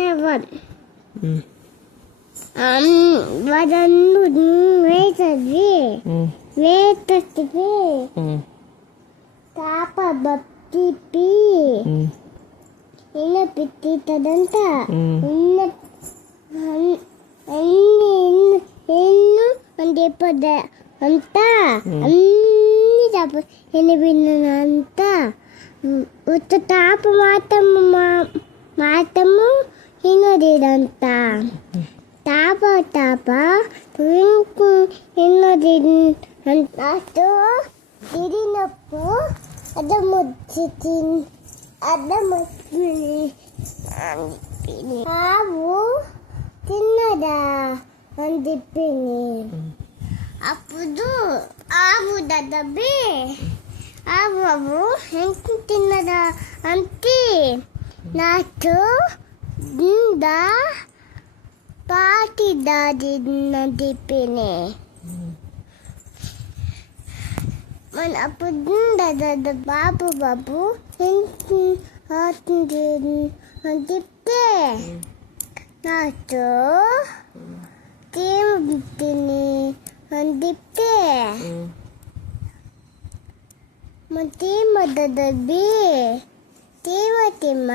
Seven. Mm. Wadannu ವೇತದ್ವಿ ವೇತಸ್ತಿವಿ ತಾಪ ಬಪ್ತಿಪಿ ಇನ್ನ ಪಿತ್ತಿತದಂತ ಇನ್ನ ಹೆಣ್ಣು ಒಂದೇ ಪದ ಅಂತ ಅన్ని ತಾಪ ಹೆಣ್ಣು ಬಿನ್ನ ಅಂತ ಉತ್ತ ತಾಪ ಮಾತಮ್ಮ ಇನ್ನೋದಿದಂತ ತಾಪ ಇನ್ನೋದಿ ಅಂತ ತಿರಿನಪ್ಪು ಅದ ಮುಚ್ಚಿತೀನಿ ಹಾವು ತಿನ್ನದ ಅಂದಿಪ್ಪಿನಿ ಅಪ್ಪದು ಹಾವು ದಬ್ಬಿ ಹಾವು ಹೆಂಗೆ ತಿನ್ನದ ಅಂತಿ ನಾಟು ದಿಂದ ಪಾಟಿದಾದಿಪ್ಪಿನಿ मन अपना दादा बाबू दिप्पे नाचो तेम बिप्पिनी दिप्पे मदद बी तेम तेम